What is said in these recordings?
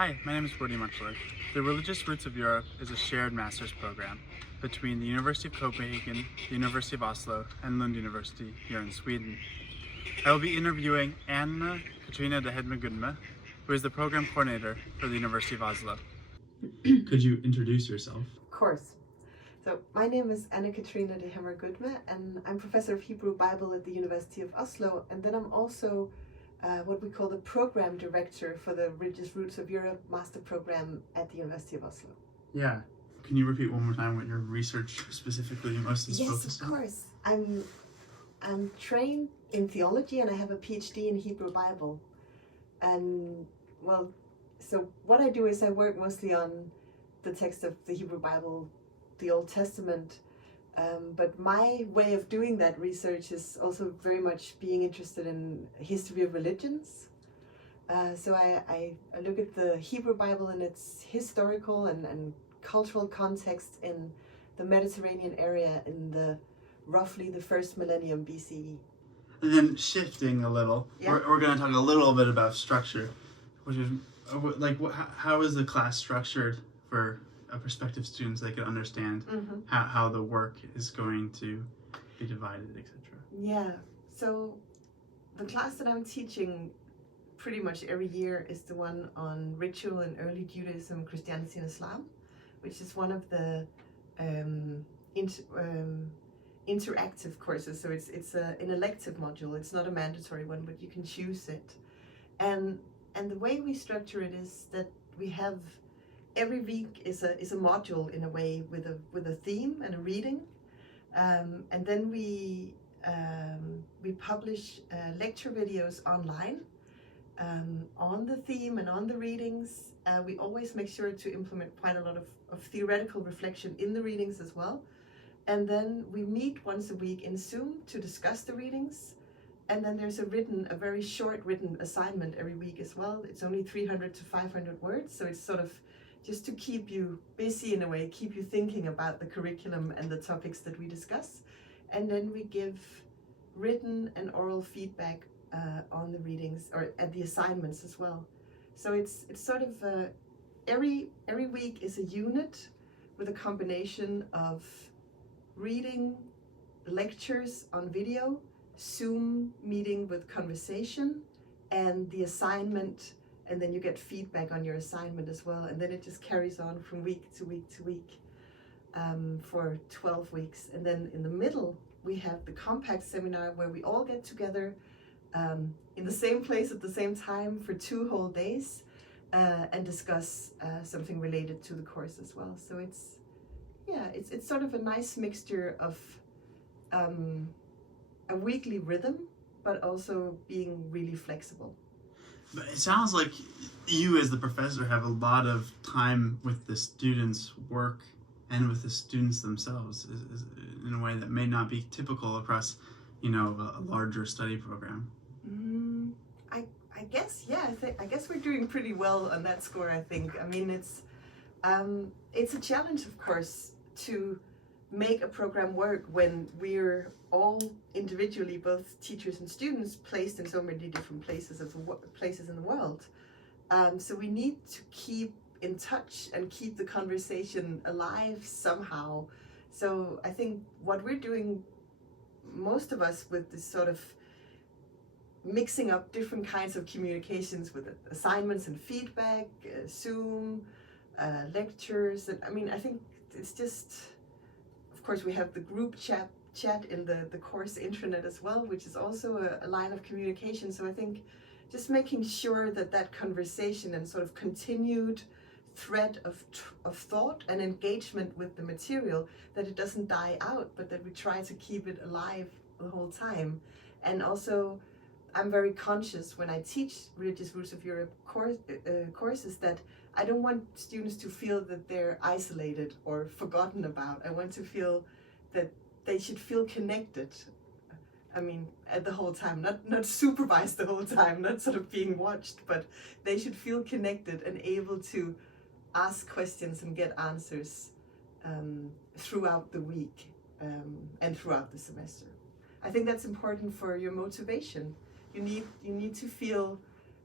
Hi, my name is Gudme. The Religious Roots of Europe is a shared master's program between the University of Copenhagen, the University of Oslo, and Lund University here in Sweden. I will be interviewing Katrine de Gudme, who is the program coordinator for the University of Oslo. Could you introduce yourself? Of course. So my name is Katrine de Gudme, and I'm professor of Hebrew Bible at the University of Oslo, and then I'm also what we call the program director for the Religious Roots of Europe master program at the University of Oslo. Yeah. Can you repeat one more time what your research specifically mostly is focused on? Yes, of course. I'm trained in theology and I have a PhD in Hebrew Bible. And so what I do is I work mostly on the text of the Hebrew Bible, the Old Testament. But my way of doing that research is also very much being interested in history of religions. So I look at the Hebrew Bible and its historical and cultural context in the Mediterranean area in roughly the first millennium BCE. And then shifting a little, we're going to talk a little bit about structure, which is like how is the class structured for prospective students, they can understand how the work is going to be divided, etc. Yeah, so the class that I'm teaching pretty much every year is the one on ritual in early Judaism, Christianity, and Islam, which is one of the interactive courses. So it's an elective module. It's not a mandatory one, but you can choose it. And the way we structure it is that we have every week is a module in a way with a theme and a reading, and then we publish lecture videos online on the theme and on the readings. We always make sure to implement quite a lot of theoretical reflection in the readings as well, and then we meet once a week in Zoom to discuss the readings. And then there's a very short written assignment every week as well. It's only 300 to 500 words, so it's sort of just to keep you busy in a way, keep you thinking about the curriculum and the topics that we discuss. And then we give written and oral feedback on the readings or at the assignments as well. So it's sort of every week is a unit with a combination of reading, lectures on video, Zoom meeting with conversation, and the assignment. And then you get feedback on your assignment as well. And then it just carries on from week to week to week for 12 weeks. And then in the middle, we have the compact seminar where we all get together in the same place at the same time for 2 whole days and discuss something related to the course as well. So it's sort of a nice mixture of a weekly rhythm, but also being really flexible. But it sounds like you as the professor have a lot of time with the students' work and with the students themselves in a way that may not be typical across, a larger study program. I guess, yeah. I guess we're doing pretty well on that score, I think. I mean, it's a challenge, of course, to make a program work when we're all individually, both teachers and students, placed in so many different places in the world. So we need to keep in touch and keep the conversation alive somehow. So I think what we're doing, most of us, with this sort of mixing up different kinds of communications with assignments and feedback, Zoom, lectures, and I think it's just, of course, we have the group chat in the course intranet as well, which is also a line of communication. So I think just making sure that conversation and sort of continued thread of thought and engagement with the material, that it doesn't die out, but that we try to keep it alive the whole time. And also, I'm very conscious when I teach Religious Roots of Europe courses that I don't want students to feel that they're isolated or forgotten about. I want to feel that they should feel connected. At the whole time, not supervised the whole time, not sort of being watched, but they should feel connected and able to ask questions and get answers throughout the week and throughout the semester. I think that's important for your motivation. You need to feel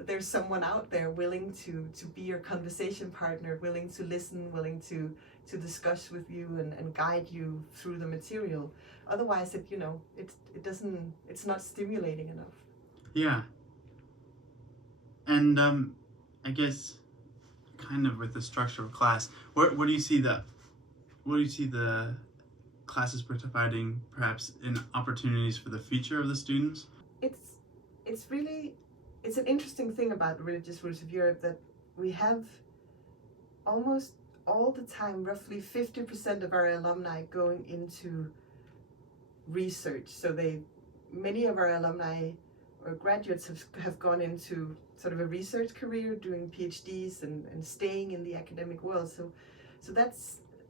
that there's someone out there willing to be your conversation partner, willing to listen, willing to discuss with you and guide you through the material. Otherwise, it's not stimulating enough. Yeah. And I guess kind of with the structure of class, what do you see the classes providing perhaps in opportunities for the future of the students? It's an interesting thing about Religious Roots of Europe that we have almost all the time, roughly 50% of our alumni going into research. So many of our alumni or graduates have gone into sort of a research career, doing PhDs and staying in the academic world. So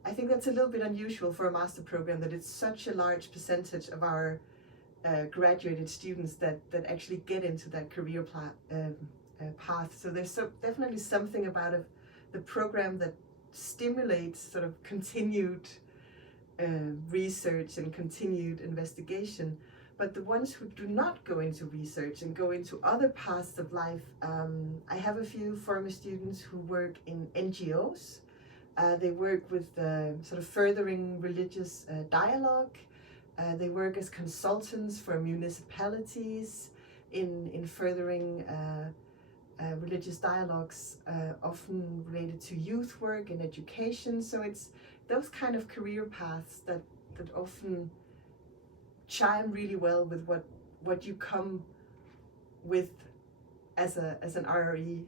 I think that's a little bit unusual for a master program, that it's such a large percentage of our graduated students that actually get into that career path. So there's definitely something about the program that stimulates sort of continued research and continued investigation. But the ones who do not go into research and go into other paths of life, I have a few former students who work in NGOs. They work with sort of furthering religious dialogue. They work as consultants for municipalities in furthering religious dialogues, often related to youth work and education. So it's those kind of career paths that often chime really well with what you come with as an RRE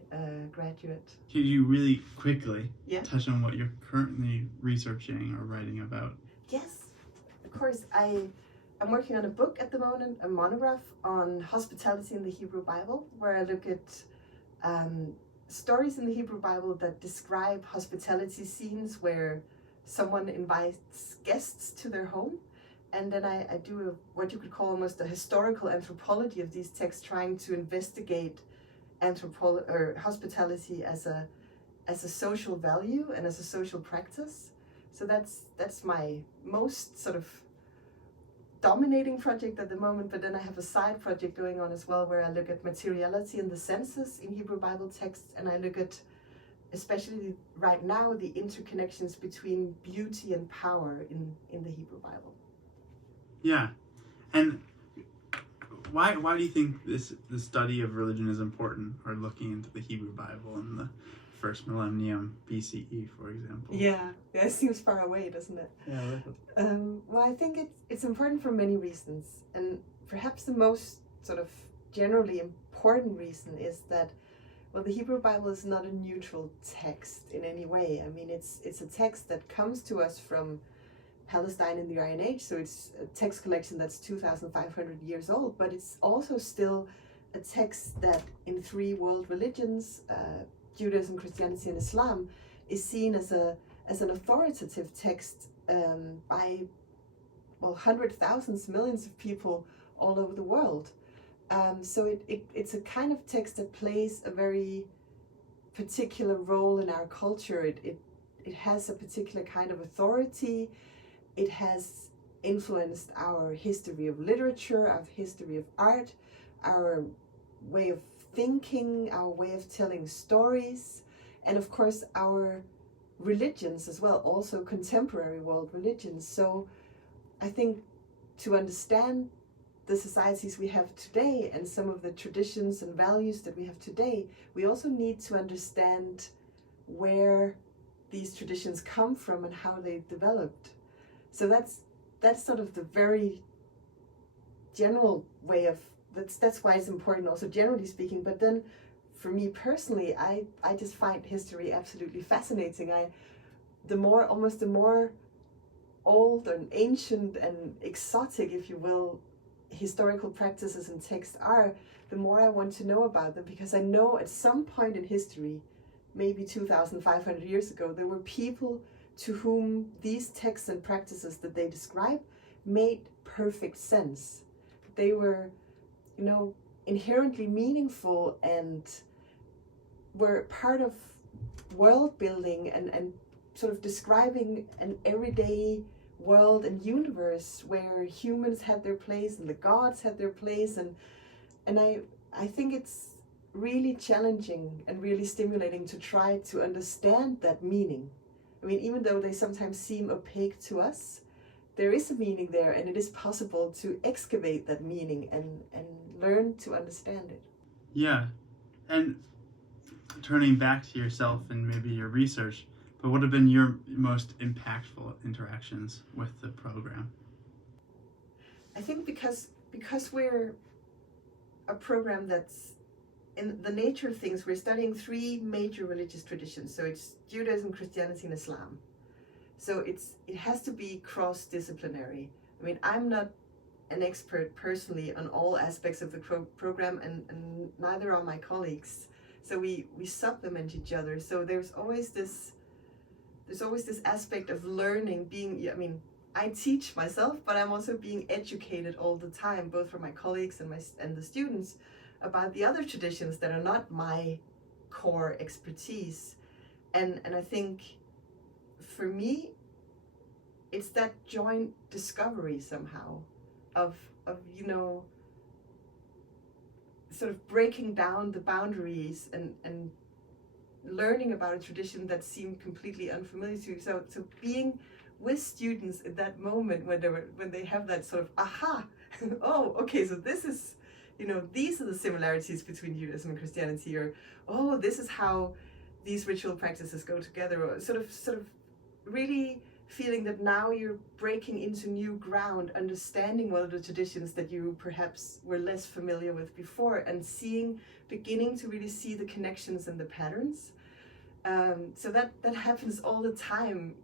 graduate. Could you really quickly touch on what you're currently researching or writing about? Yes, of course. I'm working on a book at the moment, a monograph on hospitality in the Hebrew Bible, where I look at stories in the Hebrew Bible that describe hospitality scenes where someone invites guests to their home. And then I do what you could call almost a historical anthropology of these texts, trying to investigate hospitality as a social value and as a social practice. So that's my most sort of dominating project at the moment. But then I have a side project going on as well, where I look at materiality and the senses in Hebrew Bible texts, and I look at, especially right now, the interconnections between beauty and power in the Hebrew Bible. Yeah, and why do you think the study of religion is important, or looking into the Hebrew Bible in the first millennium BCE, for example? Yeah, it seems far away, doesn't it? Yeah. Well, I think it's important for many reasons, and perhaps the most sort of generally important reason is that, well, the Hebrew Bible is not a neutral text in any way. I mean, it's a text that comes to us from Palestine in the Iron Age, so it's a text collection that's 2,500 years old, but it's also still a text that in three world religions, Judaism, Christianity, and Islam, is seen as an authoritative text by, well, hundreds, thousands, millions of people all over the world. So it's a kind of text that plays a very particular role in our culture. It has a particular kind of authority. It has influenced our history of literature, our history of art, our way of thinking, our way of telling stories, and of course our religions as well, also contemporary world religions. So I think to understand the societies we have today and some of the traditions and values that we have today, we also need to understand where these traditions come from and how they developed. So that's sort of the very general way of, that's why it's important also generally speaking. But then for me personally, I just find history absolutely fascinating. The more old and ancient and exotic, if you will, historical practices and texts are, the more I want to know about them, because I know at some point in history, maybe 2,500 years ago, there were people to whom these texts and practices that they describe made perfect sense. They were, inherently meaningful and were part of world building and sort of describing an everyday world and universe where humans had their place and the gods had their place, and I think really challenging and really stimulating to try to understand that meaning. I mean, even though they sometimes seem opaque to us, there is a meaning there, and it is possible to excavate that meaning and learn to understand it. Yeah, and turning back to yourself and maybe your research, but what have been your most impactful interactions with the program? I think because we're a program that's, in the nature of things, we're studying three major religious traditions. So it's Judaism, Christianity, and Islam. So it has to be cross-disciplinary. I mean, I'm not an expert personally on all aspects of the program, and neither are my colleagues. So we supplement each other. So there's always this aspect of learning, I mean, I teach myself, but I'm also being educated all the time, both from my colleagues and the students, about the other traditions that are not my core expertise. And I think for me, it's that joint discovery somehow of sort of breaking down the boundaries and learning about a tradition that seemed completely unfamiliar to you. So being with students at that moment when they have that sort of aha, oh, okay, so this is, these are the similarities between Judaism and Christianity, or oh, this is how these ritual practices go together, or sort of really feeling that now you're breaking into new ground, understanding one of the traditions that you perhaps were less familiar with before, and beginning to really see the connections and the patterns. So that happens all the time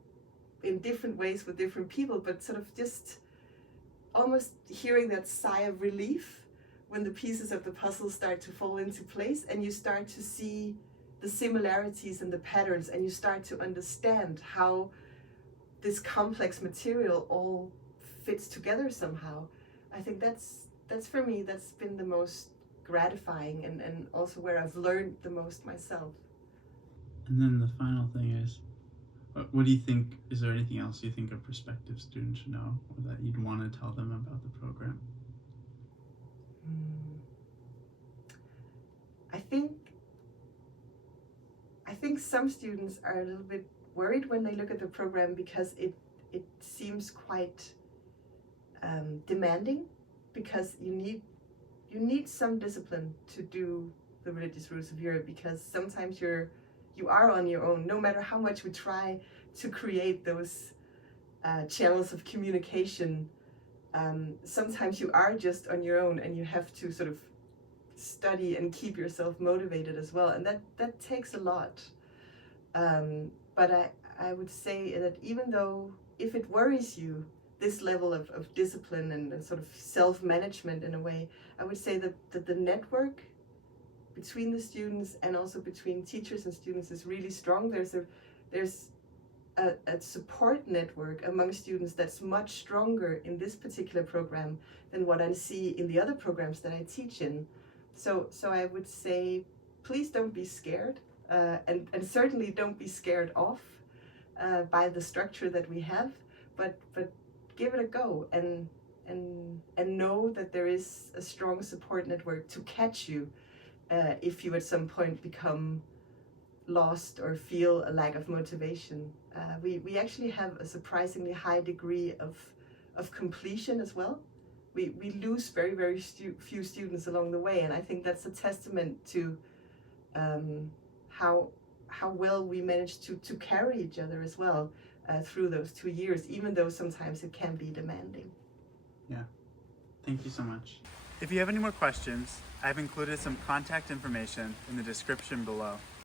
in different ways with different people, but sort of just almost hearing that sigh of relief when the pieces of the puzzle start to fall into place, and you start to see the similarities and the patterns, and you start to understand how this complex material all fits together somehow. I think that's for me, that's been the most gratifying, and also where I've learned the most myself. And then the final thing is, what do you think, is there anything else you think a prospective student should know, or that you'd want to tell them about the program? I think some students are a little bit worried when they look at the program, because it seems quite demanding, because you need some discipline to do the religious roots of Europe, because sometimes you are on your own, no matter how much we try to create those channels of communication. Sometimes you are just on your own, and you have to sort of study and keep yourself motivated as well, and that takes a lot. But I would say that even though, if it worries you, this level of discipline and sort of self-management in a way, I would say that the network between the students and also between teachers and students is really strong. There's a support network among students that's much stronger in this particular program than what I see in the other programs that I teach in. So I would say, please don't be scared, and certainly don't be scared off by the structure that we have, but give it a go, and know that there is a strong support network to catch you if you at some point become lost or feel a lack of motivation. We actually have a surprisingly high degree of completion as well. We lose very, very few students along the way, and I think that's a testament to how well we manage to carry each other as well through those 2 years, even though sometimes it can be demanding. Yeah, thank you so much. If you have any more questions, I've included some contact information in the description below.